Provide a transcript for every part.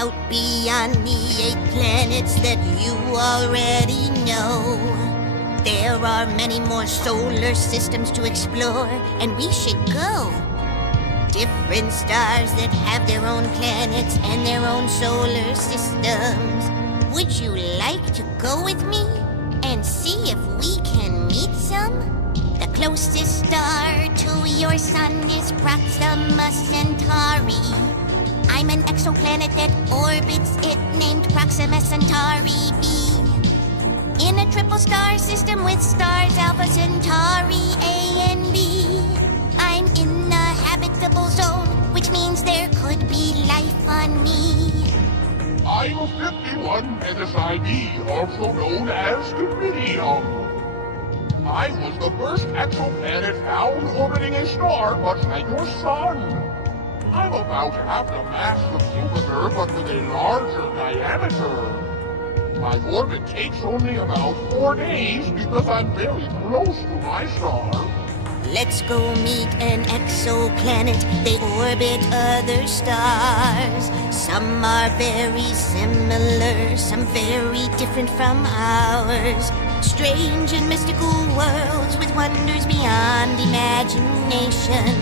Out beyond the 8 planets that you already know, there are many more solar systems to explore, and we should go. Different stars that have their own planets and their own solar systems. Would you like to go with me and see if we can meet some? The closest star to your sun is Proxima Centauri. I'm an exoplanet that orbits it, named Proxima Centauri b. In a triple star system with stars Alpha Centauri A and B. I'm in the habitable zone, which means there could be life on me. I'm 51 NSID, also known as Iridium. I was the first exoplanet found orbiting a star much like your sun. I'm about half the mass of Jupiter, but with a larger diameter. My orbit takes only about 4 days because I'm very close to my star. Let's go meet an exoplanet. They orbit other stars. Some are very similar, some very different from ours. Strange and mystical worlds with wonders beyond imagination.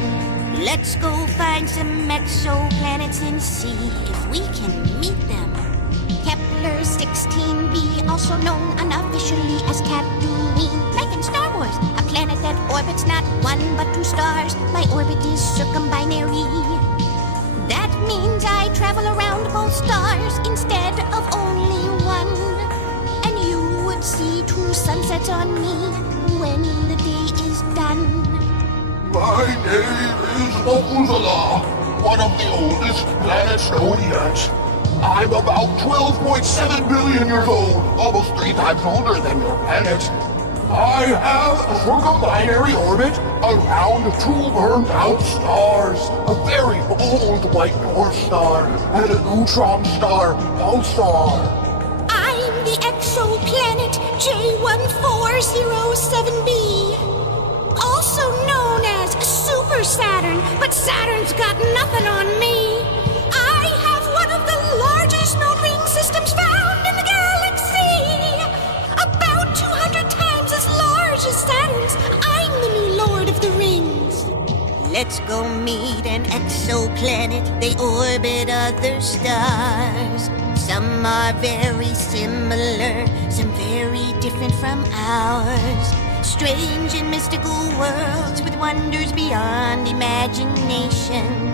Let's go find some exoplanets and see if we can meet them. Kepler 16b, also known unofficially as Tatooine. Like in Star Wars, a planet that orbits not 1 but 2 stars. My orbit is circumbinary. That means I travel around both stars instead of only one. And you would see 2 sunsets on me when the day is done. My name is Methuselah, one of the oldest planets known yet. I'm about 12.7 billion years old, almost 3 times older than your planet. I have a circumbinary orbit around 2 burned-out stars, a very old white dwarf star, and a neutron star, pulsar. I'm the exoplanet J1407b. Also known as Super Saturn, but Saturn's got nothing on me. I have one of the largest known ring systems found in the galaxy. About 200 times as large as Saturn's. I'm the new Lord of the Rings. Let's go meet an exoplanet. They orbit other stars. Some are very similar, some very different from ours. Strange and mystical worlds with wonders beyond imagination.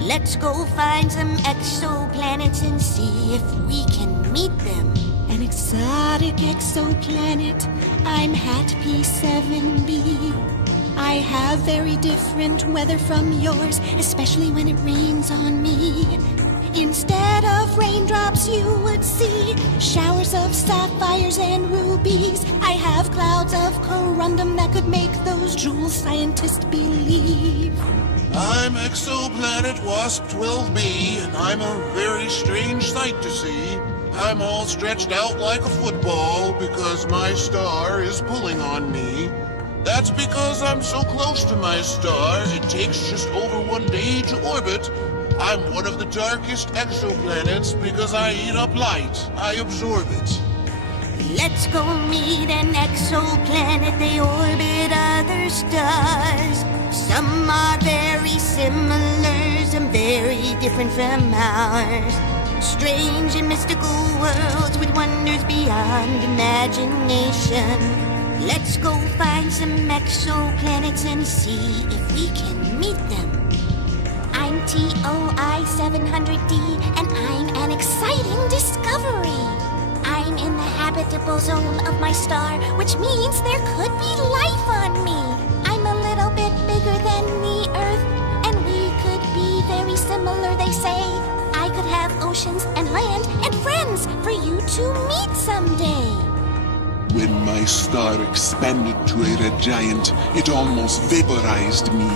Let's go find some exoplanets and see if we can meet them. An exotic exoplanet, I'm Hat P7b. I have very different weather from yours, especially when it rains on me. Instead of raindrops you would see showers of sapphires and rubies. I have clouds of corundum that could make those jewel scientists believe. I'm Exoplanet Wasp 12b, and I'm a very strange sight to see. I'm all stretched out like a football because my star is pulling on me. That's because I'm so close to my star, it takes just over 1 day to orbit. I'm one of the darkest exoplanets because I eat up light. I absorb it. Let's go meet an exoplanet. They orbit other stars. Some are very similar, some very different from ours. Strange and mystical worlds with wonders beyond imagination. Let's go find some exoplanets and see if we can meet them. I'm TOI 700D, and I'm an exciting discovery. I'm in the habitable zone of my star, which means there could be life on me. I'm a little bit bigger than the Earth, and we could be very similar, they say. I could have oceans and land and friends for you to meet someday. When my star expanded to a red giant, it almost vaporized me.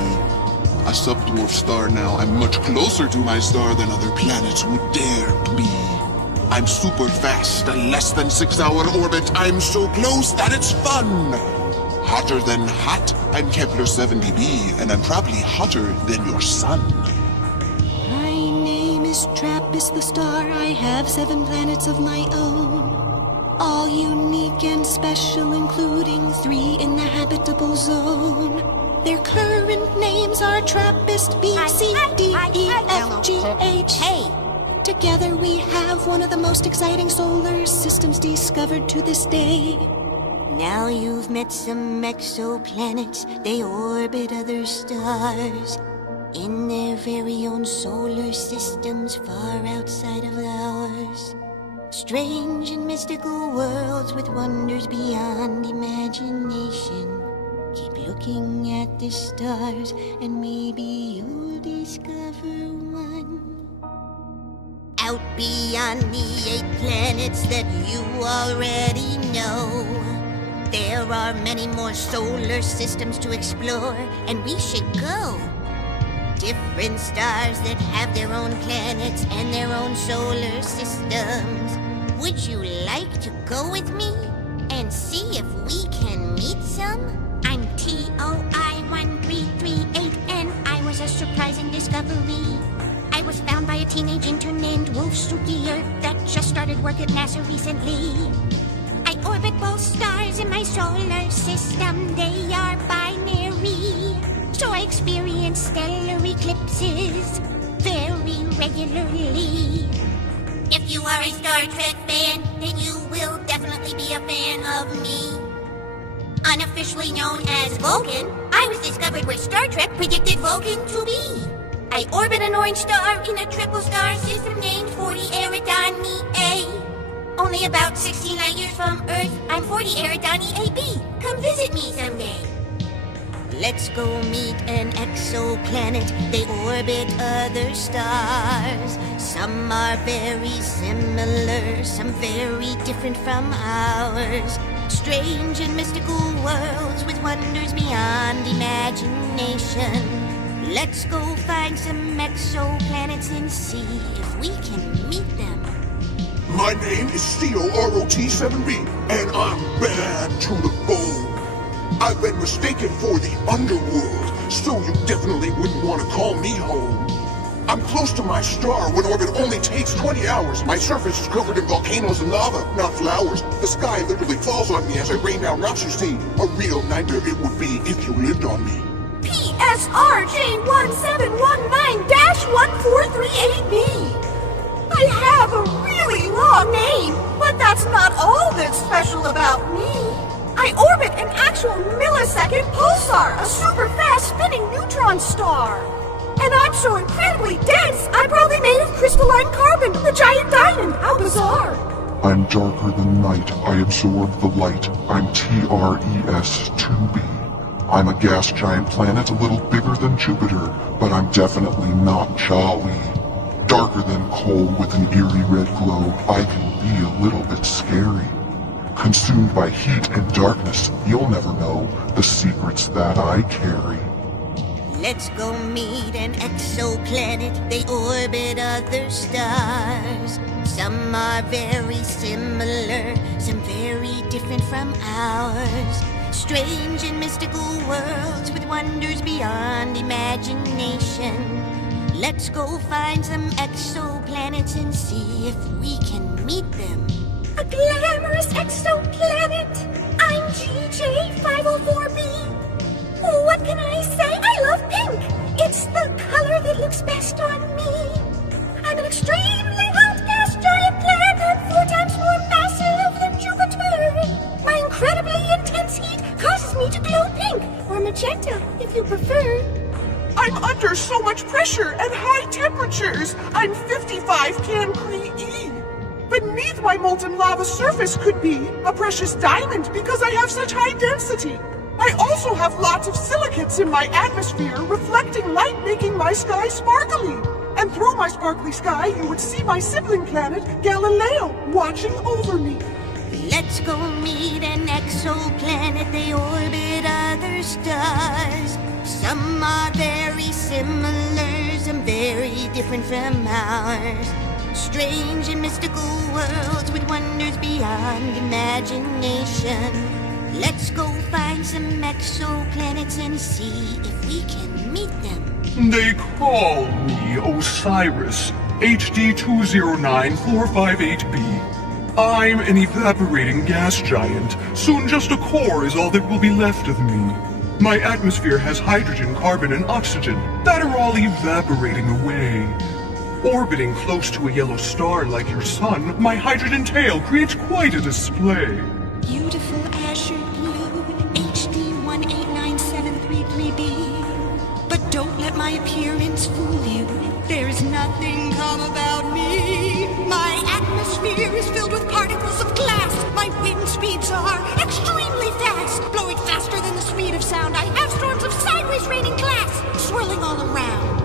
A sub-dwarf star now, I'm much closer to my star than other planets would dare to be. I'm super fast, a less than 6-hour orbit. I'm so close that it's fun. Hotter than hot, I'm Kepler 70b, and I'm probably hotter than your sun. My name is is TRAPPIST the star. I have 7 planets of my own, all unique and special, including 3 in the habitable zone. Their current names are TRAPPIST, B, C, D, E, F, G, H. Hey! Together we have one of the most exciting solar systems discovered to this day. Now you've met some exoplanets. They orbit other stars in their very own solar systems far outside of ours. Strange and mystical worlds with wonders beyond imagination. Keep looking at the stars and maybe you'll discover one. Out beyond the 8 planets that you already know, there are many more solar systems to explore, and we should go. Different stars that have their own planets and their own solar systems. Would you like to go with me and see if we can meet some? I'm TOI1338, and I was a surprising discovery. I was found by a teenage intern named Wolfsuki Earth that just started work at NASA recently. I orbit both stars in my solar system. They are binary, so I experience stellar eclipses very regularly. If you are a Star Trek fan, then you will definitely be a fan of me. Unofficially known as Vulcan, I was discovered where Star Trek predicted Vulcan to be. I orbit an orange star in a triple star system named 40 Eridani A. Only about 16 light years from Earth, I'm 40 Eridani AB. Come visit me someday. Let's go meet an exoplanet. They orbit other stars. Some are very similar, some very different from ours. Strange and mystical worlds with wonders beyond imagination. Let's go find some exoplanets and see if we can meet them. My name is COROT7B, and I'm bad to the bone. I've been mistaken for the underworld, so you definitely wouldn't want to call me home. I'm close to my star when orbit only takes 20 hours. My surface is covered in volcanoes and lava, not flowers. The sky literally falls on me as I rain down rocks, you see. A real nightmare it would be if you lived on me. PSRJ1719-1438B. I have a really long name, but that's not all that's special about me. I orbit an actual millisecond pulsar, a super fast spinning neutron star. And I'm so incredibly dense, I'm probably made of crystalline carbon, the giant diamond. How bizarre. I'm darker than night. I absorb the light. I'm TRES-2b. I'm a gas giant planet a little bigger than Jupiter, but I'm definitely not jolly. Darker than coal with an eerie red glow, I can be a little bit scary. Consumed by heat and darkness, you'll never know the secrets that I carry. Let's go meet an exoplanet. They orbit other stars. Some are very similar, some very different from ours. Strange and mystical worlds with wonders beyond imagination. Let's go find some exoplanets and see if we can meet them. A glamorous exoplanet! I'm GJ504b. What can I say? I love pink! It's the color that looks best on me. I'm an extremely hot gas giant planet, 4 times more massive than Jupiter. My incredibly intense heat causes me to glow pink, or magenta, if you prefer. I'm under so much pressure at high temperatures. I'm 55 Can Cree. Beneath my molten lava surface could be a precious diamond because I have such high density. I also have lots of silicates in my atmosphere, reflecting light, making my sky sparkly. And through my sparkly sky, you would see my sibling planet, Galileo, watching over me. Let's go meet an exoplanet. They orbit other stars. Some are very similar, some very different from ours. Strange and mystical worlds with wonders beyond imagination. Let's go find some exoplanets and see if we can meet them. They call me Osiris. HD 209458b. I'm an evaporating gas giant. Soon just a core is all that will be left of me. My atmosphere has hydrogen, carbon, and oxygen that are all evaporating away. Orbiting close to a yellow star like your sun, my hydrogen tail creates quite a display. Beautiful Asher Blue, HD 1897333B. But don't let my appearance fool you. There's nothing calm about me. My atmosphere is filled with particles of glass. My wind speeds are extremely fast, blowing faster than the speed of sound. I have storms of sideways raining glass swirling all around.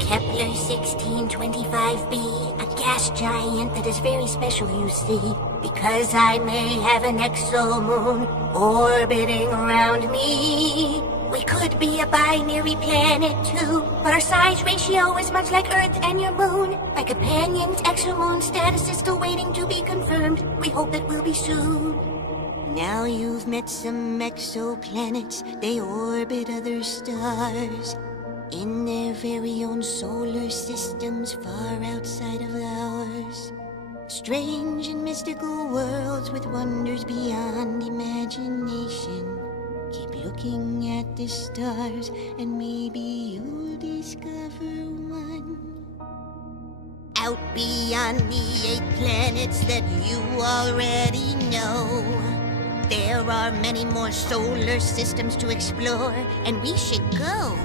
Kepler 1625b, a gas giant that is very special, you see, because I may have an exomoon orbiting around me. We could be a binary planet too, but our size ratio is much like Earth and your moon. My companion's exomoon status is still waiting to be confirmed. We hope it will be soon. Now you've met some exoplanets, they orbit other stars in their very own solar systems far outside of ours. Strange and mystical worlds with wonders beyond imagination. Keep looking at the stars and maybe you'll discover one. Out beyond the 8 planets that you already know, there are many more solar systems to explore, and we should go.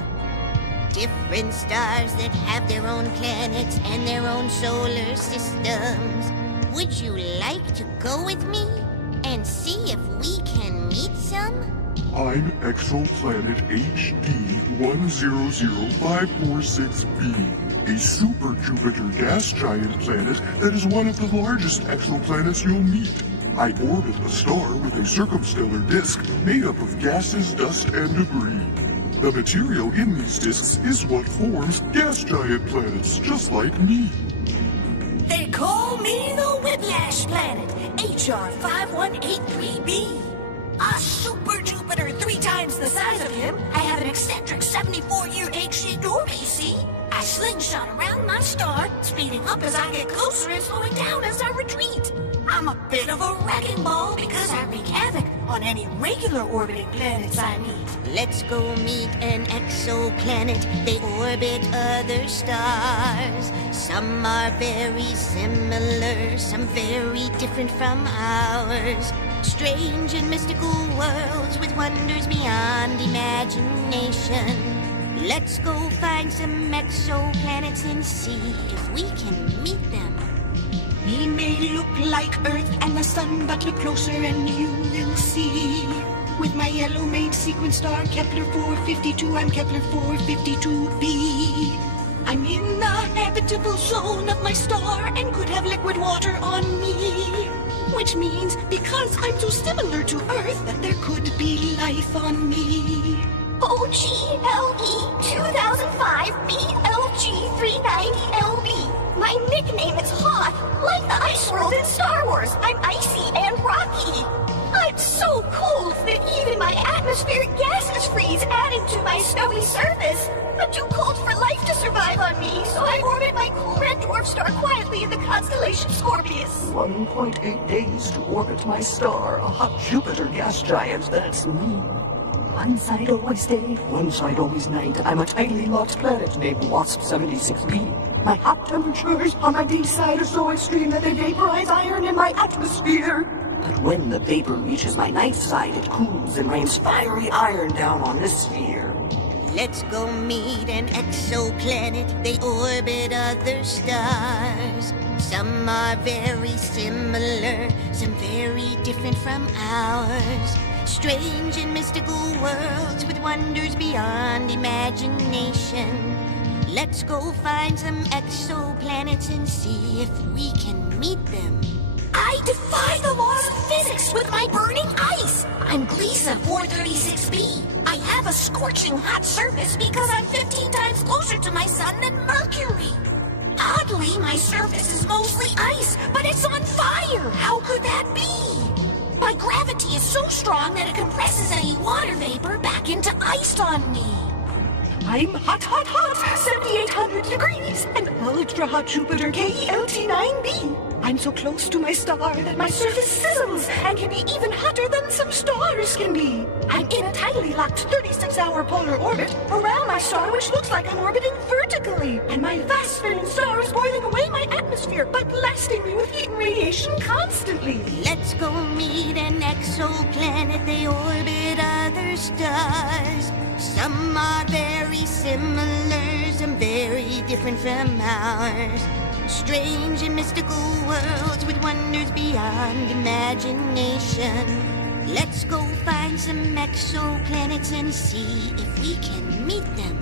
Different stars that have their own planets and their own solar systems. Would you like to go with me and see if we can meet some? I'm Exoplanet HD 100546b, a super Jupiter gas giant planet that is one of the largest exoplanets you'll meet. I orbit a star with a circumstellar disk made up of gases, dust, and debris. The material in these disks is what forms gas giant planets, just like me. They call me the Whiplash Planet, HR 5183b. A super Jupiter 3 times the size of him. I have an eccentric 74-year age-shaped orbit, see? I slingshot around my star, speeding up as I get closer and slowing down as I retreat. I'm a bit of a wrecking ball because I wreak havoc on any regular orbiting planets I meet. Let's go meet an exoplanet. They orbit other stars. Some are very similar, some very different from ours. Strange and mystical worlds with wonders beyond imagination. Let's go find some exoplanets and see if we can meet them. We may look like Earth and the Sun, but look closer and you will see. With my yellow main sequence star, Kepler 452, I'm Kepler 452b. I'm in the habitable zone of my star and could have liquid water on me. Which means, because I'm too similar to Earth, that there could be life on me. OGLE 2005 BLG 390LB. My nickname is Hot, like the ice world in Star Wars. I'm icy and rocky. I'm so cold that even my atmospheric gases freeze, adding to my snowy surface. I'm too cold for life to survive on me, so I orbit my cool red dwarf star quietly in the constellation Scorpius. 1.8 days to orbit my star, a hot Jupiter gas giant, that's me. One side always day, one side always night. I'm a tightly locked planet named Wasp 76b. My hot temperatures on my day side are so extreme that they vaporize iron in my atmosphere. But when the vapor reaches my night side, it cools and rains fiery iron down on this sphere. Let's go meet an exoplanet. They orbit other stars. Some are very similar, some very different from ours. Strange and mystical worlds with wonders beyond imagination. Let's go find some exoplanets and see if we can meet them. I defy the laws of physics with my burning ice. I'm Gliesa 436b. I have a scorching hot surface because I'm 15 times closer to my sun than Mercury. Oddly, my surface is mostly ice, but it's on fire. How could that be? My gravity is so strong that it compresses any water vapor back into ice on me. I'm hot, hot, hot, 7,800 degrees, and ultra-hot Jupiter KELT9b. I'm so close to my star that my surface sizzles and can be even hotter than some stars can be. I'm in a tidally locked 36-hour polar orbit around my star, which looks like I'm orbiting vertically. And my vast spinning star is boiling away my atmosphere, but blasting me with heat and radiation constantly. Let's go meet an exoplanet. They orbit other stars. Some are very similar, some very different from ours. Strange and mystical worlds with wonders beyond imagination. Let's go find some exoplanets and see if we can meet them.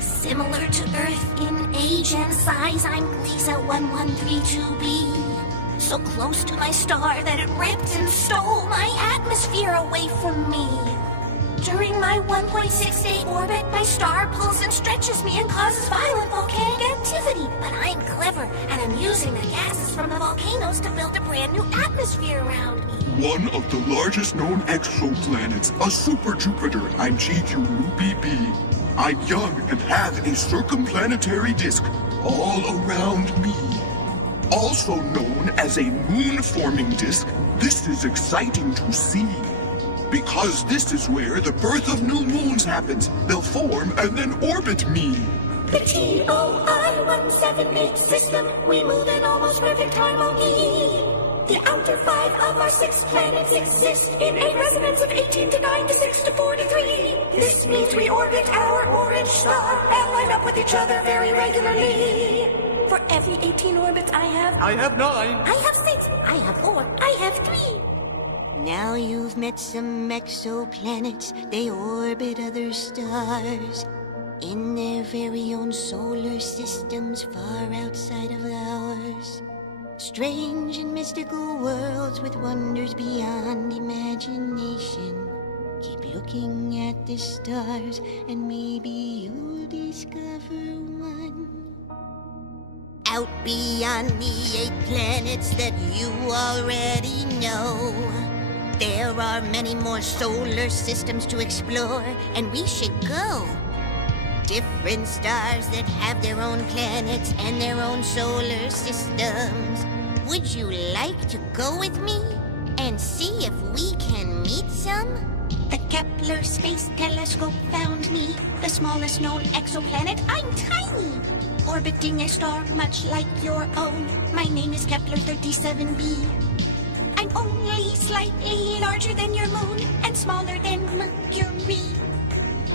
Similar to Earth in age and size, I'm Gliesa 1132b. So close to my star that it ripped and stole my atmosphere away from me. During my 1.6-day orbit, my star pulls and stretches me and causes violent volcanic activity. But I'm clever, and I'm using the gases from the volcanoes to build a brand new atmosphere around me. One of the largest known exoplanets, a super Jupiter. I'm GQ-BB. I'm young and have a circumplanetary disk all around me. Also known as a moon-forming disk, this is exciting to see. Because this is where the birth of new moons happens. They'll form and then orbit me. The TOI-178 system, we move in almost perfect harmony. The outer 5 of our 6 planets exist in a resonance of 18 to 9 to 6 to 4 to 3. This means we orbit our orange star and line up with each other very regularly. For every 18 orbits I have 9. I have 6. I have 4. I have 3. Now you've met some exoplanets. They orbit other stars in their very own solar systems far outside of ours. Strange and mystical worlds with wonders beyond imagination. Keep looking at the stars and maybe you'll discover one. Out beyond the 8 planets that you already know, there are many more solar systems to explore, and we should go. Different stars that have their own planets and their own solar systems. Would you like to go with me and see if we can meet some? The Kepler Space Telescope found me, the smallest known exoplanet. I'm tiny, orbiting a star much like your own. My name is Kepler 37b. I'm only slightly larger than your moon and smaller than Mercury.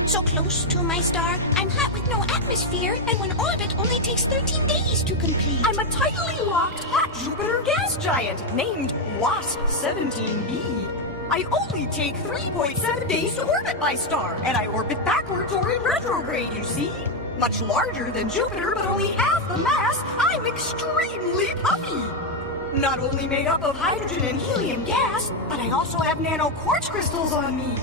So close to my star, I'm hot with no atmosphere, and one orbit only takes 13 days to complete. I'm a tidally locked hot Jupiter gas giant named WASP-17b. I only take 3.7 days to orbit my star, and I orbit backwards or in retrograde, you see? Much larger than Jupiter, but only half the mass, I'm extremely puffy. Not only made up of hydrogen and helium gas, but I also have nano quartz crystals on me.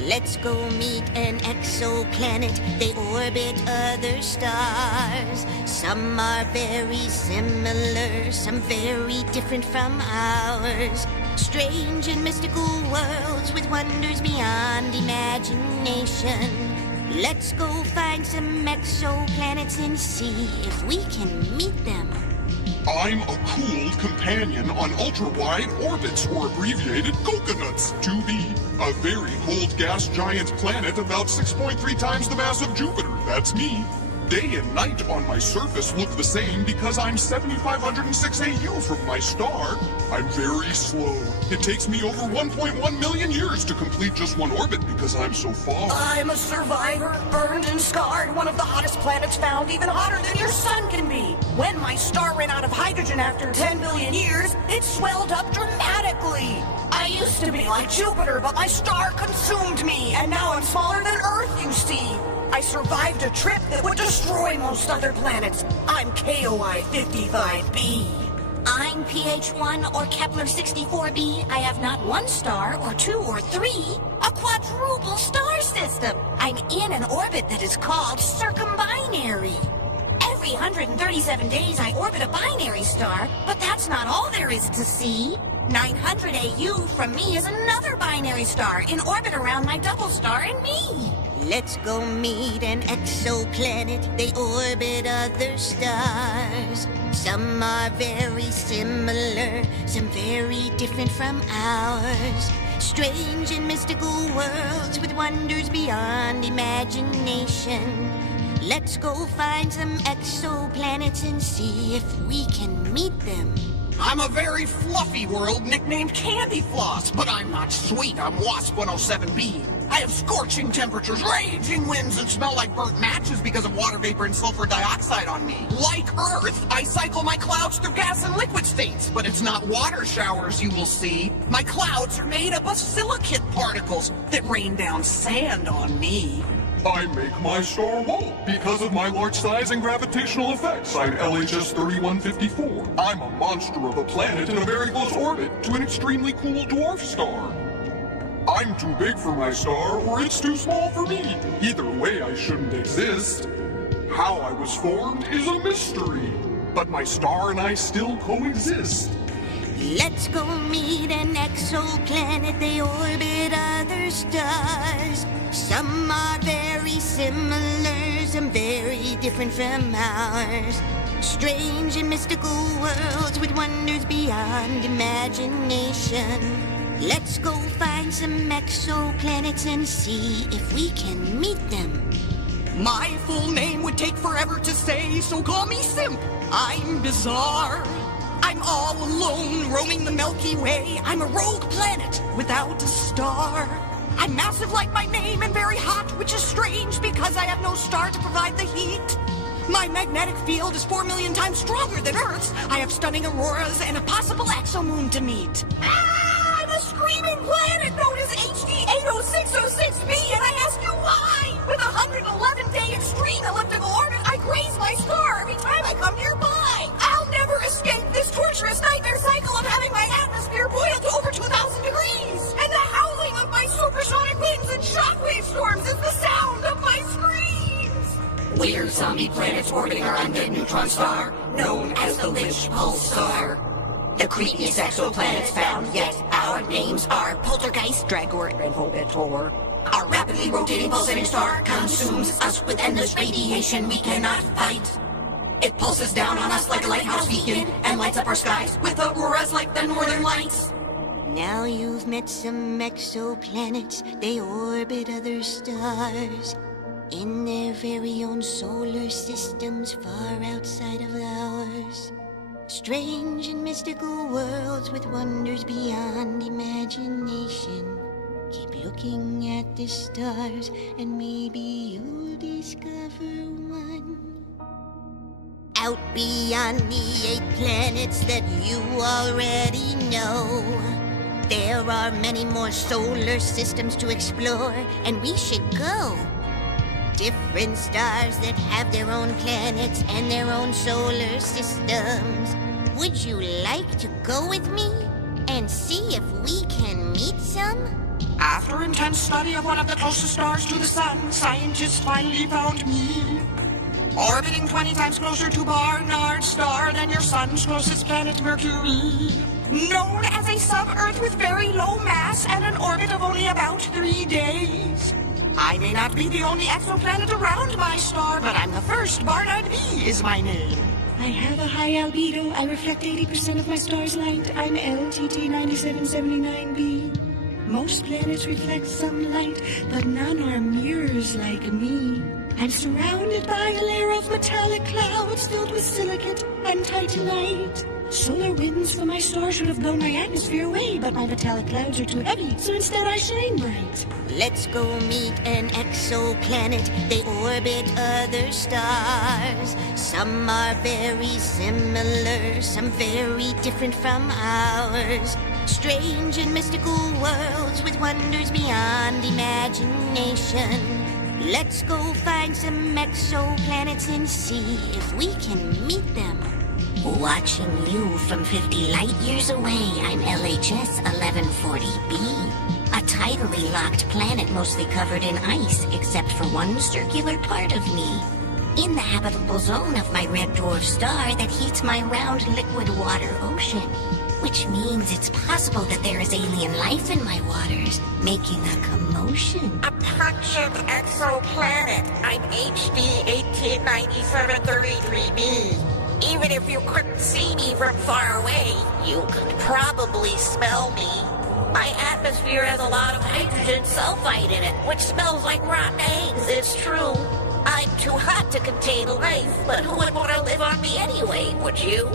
Let's go meet an exoplanet. They orbit other stars. Some are very similar, some very different from ours. Strange and mystical worlds with wonders beyond imagination. Let's go find some exoplanets and see if we can meet them. I'm a cooled companion on ultra-wide orbits, or abbreviated coconuts, 2B. A very cold gas giant planet about 6.3 times the mass of Jupiter. That's me. Day and night on my surface look the same because I'm 7,506 AU from my star. I'm very slow. It takes me over 1.1 million years to complete just one orbit because I'm so far. I'm a survivor, burned and scarred, one of the hottest planets found, even hotter than your sun can be. When my star ran out of hydrogen after 10 billion years, it swelled up dramatically. I used to be like Jupiter, but my star consumed me, and now I'm smaller than Earth, you see. I survived a trip that would destroy most other planets. I'm KOI 55b. I'm PH1 or Kepler 64b. I have not one star or 2 or 3, a quadruple star system. I'm in an orbit that is called circumbinary. Every 137 days I orbit a binary star, but that's not all there is to see. 900 AU from me is another binary star in orbit around my double star and me. Let's go meet an exoplanet. They orbit other stars. Some are very similar, some very different from ours. Strange and mystical worlds with wonders beyond imagination. Let's go find some exoplanets and see if we can meet them. I'm a very fluffy world nicknamed Candy Floss, but I'm not sweet. I'm Wasp 107b. I have scorching temperatures, raging winds, and smell like burnt matches because of water vapor and sulfur dioxide on me. Like Earth, I cycle my clouds through gas and liquid states, but it's not water showers you will see. My clouds are made up of silicate particles that rain down sand on me. I make my star wall because of my large size and gravitational effects. I'm LHS 3154. I'm a monster of a planet in a very close orbit to an extremely cool dwarf star. I'm too big for my star, or it's too small for me. Either way, I shouldn't exist. How I was formed is a mystery, but my star and I still coexist. Let's go meet an exoplanet. They orbit other stars. Some are very similar, some very different from ours. Strange and mystical worlds with wonders beyond imagination. Let's go find some exoplanets and see if we can meet them. My full name would take forever to say, so call me Simp. I'm bizarre. I'm all alone, roaming the Milky Way. I'm a rogue planet without a star. I'm massive like my name and very hot, which is strange because I have no star to provide the heat. My magnetic field is 4 million times stronger than Earth's. I have stunning auroras and a possible exomoon to meet. I'm a screaming planet known as HD 80606b, and I ask you why? With a 111-day extreme elliptical orbit, I graze my star every time I come nearby. I'll never escape this torturous nightmare cycle of having my atmosphere boil to over 2,000 degrees. And the howling of my supersonic winds and shockwave storms is the sound of my screams. We're zombie planets orbiting our undead neutron star, known as the Lich Pulsar. The creepiest exoplanets found, yet our names are Poltergeist, Dragor, and Hobitor. Our rapidly rotating pulsating star consumes us with endless radiation we cannot fight. It pulses down on us like a lighthouse beacon and lights up our skies with auroras like the northern lights. Now you've met some exoplanets. They orbit other stars in their very own solar systems far outside of ours. Strange and mystical worlds with wonders beyond imagination. Keep looking at the stars and maybe you'll discover one. Out beyond the 8 planets that you already know, there are many more solar systems to explore, and we should go. Different stars that have their own planets and their own solar systems. Would you like to go with me and see if we can meet some? After intense study of one of the closest stars to the sun, scientists finally found me. Orbiting 20 times closer to Barnard's star than your sun's closest planet, Mercury. Known as a sub-Earth with very low mass and an orbit of only about 3 days. I may not be the only exoplanet around my star, but I'm the first. Barnard B is my name. I have a high albedo. I reflect 80% of my star's light. I'm LTT 9779b. Most planets reflect some light, but none are mirrors like me. I'm surrounded by a layer of metallic clouds filled with silicate and titanite. Solar winds from my star should have blown my atmosphere away, but my metallic clouds are too heavy, so instead I shine bright. Let's go meet an exoplanet. They orbit other stars. Some are very similar, some very different from ours. Strange and mystical worlds with wonders beyond imagination. Let's go find some exoplanets and see if we can meet them. Watching you from 50 light years away, I'm LHS 1140b. A tidally locked planet mostly covered in ice, except for one circular part of me. In the habitable zone of my red dwarf star that heats my round liquid water ocean. which means it's possible that there is alien life in my waters, making a commotion. A puncheon exoplanet. I'm HD 189733b. Even if you couldn't see me from far away, you could probably smell me. My atmosphere has a lot of hydrogen sulfide in it, which smells like rotten eggs, it's true. I'm too hot to contain life, but who would want to live on me anyway, would you?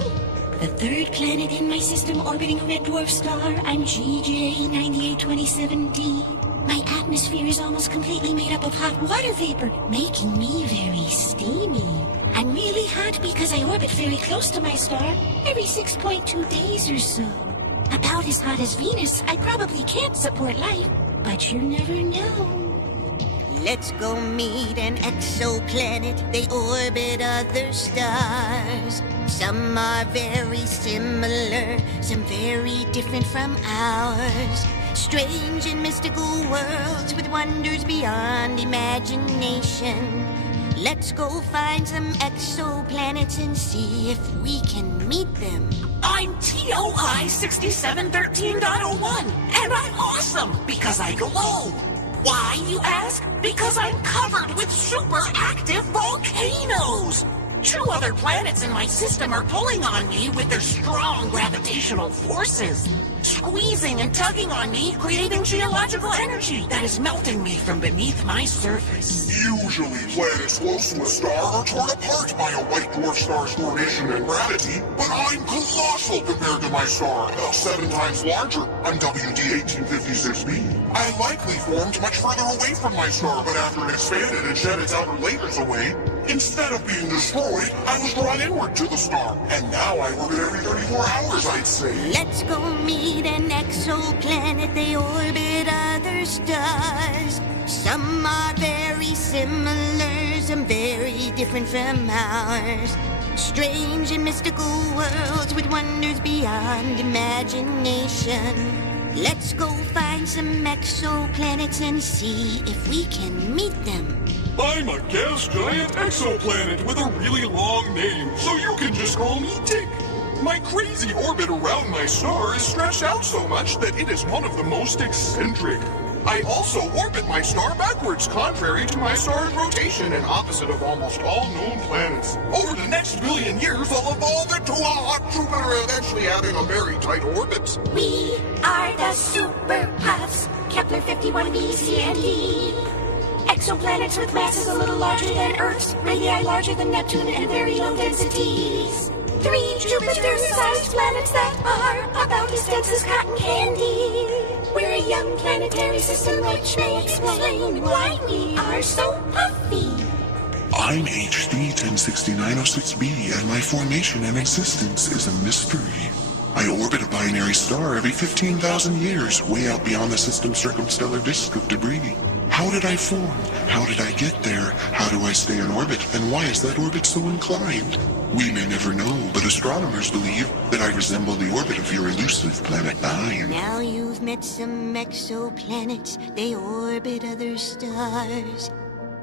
The third planet in my system orbiting a red dwarf star, I'm GJ 9827d. My atmosphere is almost completely made up of hot water vapor, making me very steamy. I'm really hot because I orbit very close to my star, every 6.2 days or so. About as hot as Venus, I probably can't support life, but you never know. Let's go meet an exoplanet. They orbit other stars. Some are very similar, some very different from ours. Strange and mystical worlds with wonders beyond imagination. Let's go find some exoplanets and see if we can meet them. I'm TOI 6713.01, and I'm awesome because I glow. Why, you ask? Because I'm covered with super active volcanoes. 2 other planets in my system are pulling on me with their strong gravitational forces, squeezing and tugging on me, creating geological energy that is melting me from beneath my surface. Usually, planets close to a star are torn apart by a white dwarf star's formation and gravity, but I'm colossal compared to my star, about 7 times larger. I'm WD-1856b. I likely formed much further away from my star, but after it expanded and shed its outer layers away, instead of being destroyed, I was drawn inward to the star. And now I orbit every 34 hours, I'd say. Let's go meet an exoplanet. They orbit other stars. Some are very similar, some very different from ours. Strange and mystical worlds with wonders beyond imagination. Let's go find some exoplanets and see if we can meet them. I'm a gas giant exoplanet with a really long name, so you can just call me Tick. My crazy orbit around my star is stretched out so much that it is one of the most eccentric. I also orbit my star backwards, contrary to my star's rotation and opposite of almost all known planets. Over the next billion years, I'll evolve into a hot Jupiter, eventually having a very tight orbit. We are the Super Puffs, Kepler 51b, C and D. Exoplanets with masses a little larger than Earth's, radii larger than Neptune, and very low densities. 3 Jupiter-sized planets that are about as dense as cotton candy. We're a young planetary system which may explain why we are so puffy. I'm HD 106906b, and my formation and existence is a mystery. I orbit a binary star every 15,000 years, way out beyond the system's circumstellar disk of debris. How did I form? How did I get there? How do I stay in orbit? And why is that orbit so inclined? We may never know, but astronomers believe that I resemble the orbit of your elusive Planet 9. Now you've met some exoplanets. They orbit other stars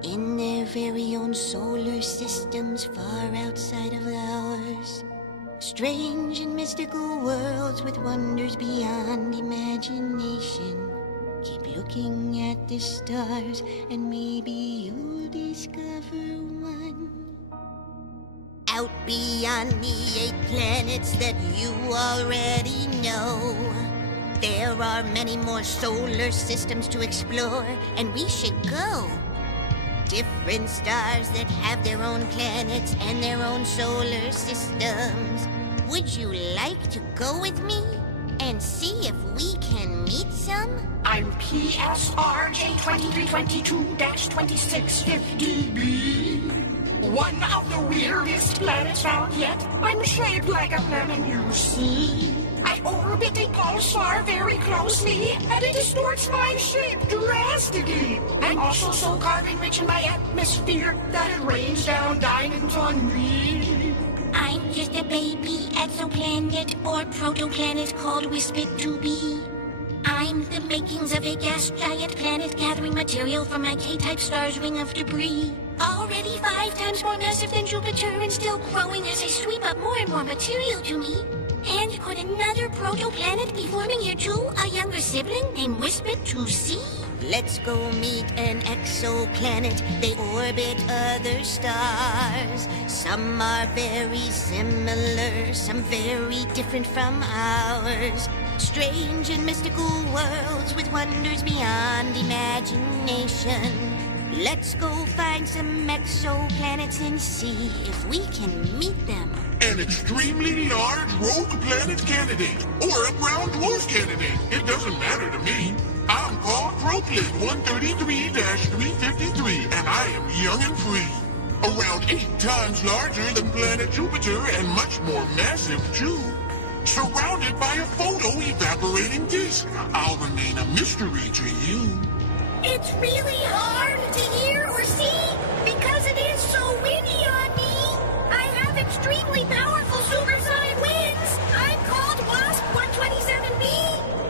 in their very own solar systems far outside of ours. Strange and mystical worlds with wonders beyond imagination. Keep looking at the stars and maybe you'll discover one. Out beyond the 8 planets that you already know, there are many more solar systems to explore, and we should go. Different stars that have their own planets and their own solar systems. Would you like to go with me and see if we can meet some? I'm PSRJ2322-2650B. One of the weirdest planets found yet. I'm shaped like a lemon, you see. I orbit a pulsar very closely, and it distorts my shape drastically. I'm also so carbon-rich in my atmosphere that it rains down diamonds on me. I'm just a baby exoplanet or protoplanet called Wispit 2b. I'm the makings of a gas giant planet gathering material from my K-type star's ring of debris. Already 5 times more massive than Jupiter and still growing as I sweep up more and more material to me. And could another protoplanet be forming here too? A younger sibling named Whispered to see? Let's go meet an exoplanet. They orbit other stars. Some are very similar, some very different from ours. Strange and mystical worlds with wonders beyond imagination. Let's go find some exoplanets and see if we can meet them. An extremely large rogue planet candidate, or a brown dwarf candidate. It doesn't matter to me. I'm called Quadruple 133-353, and I am young and free. Around 8 times larger than planet Jupiter and much more massive too. Surrounded by a photo-evaporating disk, I'll remain a mystery to you. It's really hard to hear or see because it is so windy on me. I have extremely powerful supersonic winds. I'm called Wasp 127B.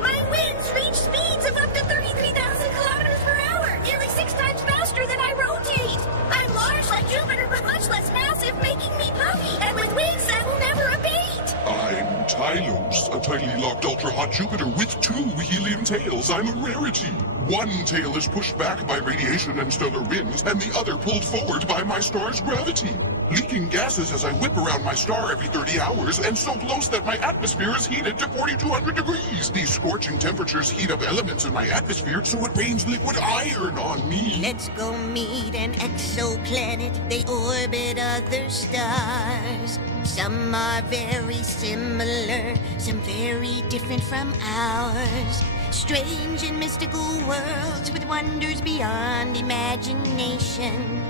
My winds reach speeds of up to 33,000 kilometers per hour, nearly 6 times faster than I rotate. I'm large like Jupiter, but much less massive, making me puffy, and with winds that will never abate. I'm Tylos, a tightly locked ultra-hot Jupiter with 2 helium tails. I'm a rarity. One tail is pushed back by radiation and stellar winds, and the other pulled forward by my star's gravity. Leaking gases as I whip around my star every 30 hours, and so close that my atmosphere is heated to 4,200 degrees. These scorching temperatures heat up elements in my atmosphere, so it rains liquid iron on me. Let's go meet an exoplanet. They orbit other stars. Some are very similar, some very different from ours. Strange and mystical worlds with wonders beyond imagination.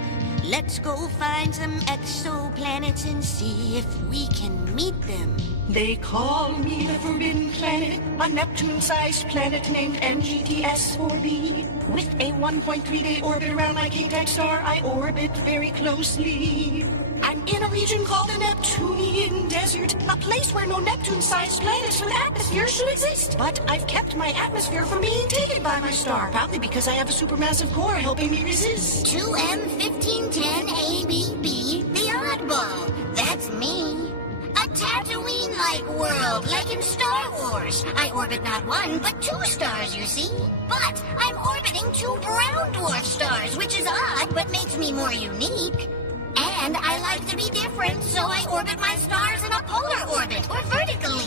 Let's go find some exoplanets and see if we can meet them. They call me the Forbidden Planet, a Neptune-sized planet named NGTS-4b. With a 1.3-day orbit around my king-type star, I orbit very closely. I'm in a region called the Neptunian Desert, a place where no Neptune-sized planets with atmosphere should exist. But I've kept my atmosphere from being taken by my star, probably because I have a supermassive core helping me resist. 2M1510ABB, the oddball. That's me. A Tatooine-like world, like in Star Wars. I orbit not 1, but 2 stars, you see. But I'm orbiting 2 brown dwarf stars, which is odd, but makes me more unique. And I like to be different, so I orbit my stars in a polar orbit, or vertically.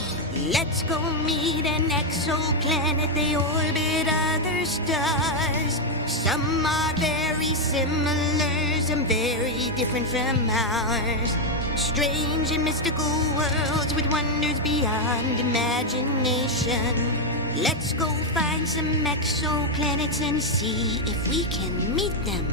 Let's go meet an exoplanet. They orbit other stars. Some are very similar, some very different from ours. Strange and mystical worlds with wonders beyond imagination. Let's go find some exoplanets and see if we can meet them.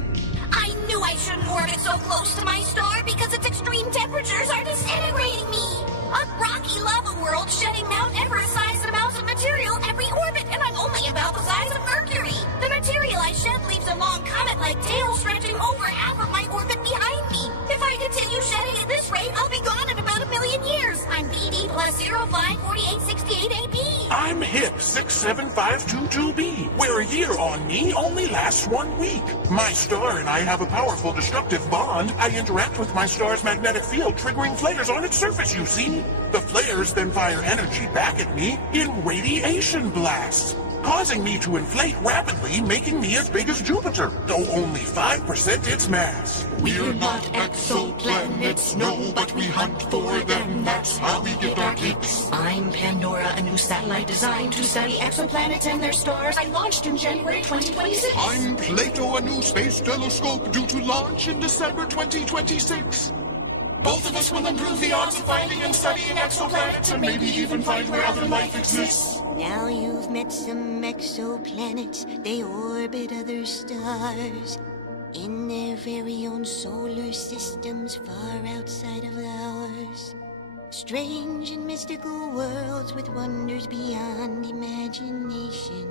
I knew I shouldn't orbit so close to my star because its extreme temperatures are disintegrating me. A rocky lava world shedding Mount Everest-sized amounts of material every orbit, and I'm only about the size of Mercury. The material I shed leaves a long comet-like tail stretching over half of my orbit behind me. If I continue shedding at this rate, I'll be gone in about 1 million years. I'm BD plus 054868AB. I'm HIP 67522B, where a year on me only lasts 1 week. My star and I have a powerful destructive bond. I interact with my star's magnetic field, triggering flares on its surface, you see. The flares then fire energy back at me in radiation blasts, causing me to inflate rapidly, making me as big as Jupiter, though only 5% its mass. We're not exoplanets, no, but we hunt for them. That's how we get our kicks. I'm Pandora, a new satellite designed to study exoplanets and their stars. I launched in January 2026. I'm Plato, a new space telescope due to launch in December 2026. Both of us will improve the odds of finding and studying exoplanets and maybe even find where other life exists. Now you've met some exoplanets. They orbit other stars in their very own solar systems far outside of ours. Strange and mystical worlds with wonders beyond imagination.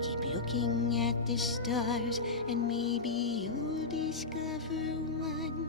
Keep looking at the stars and maybe you'll discover one.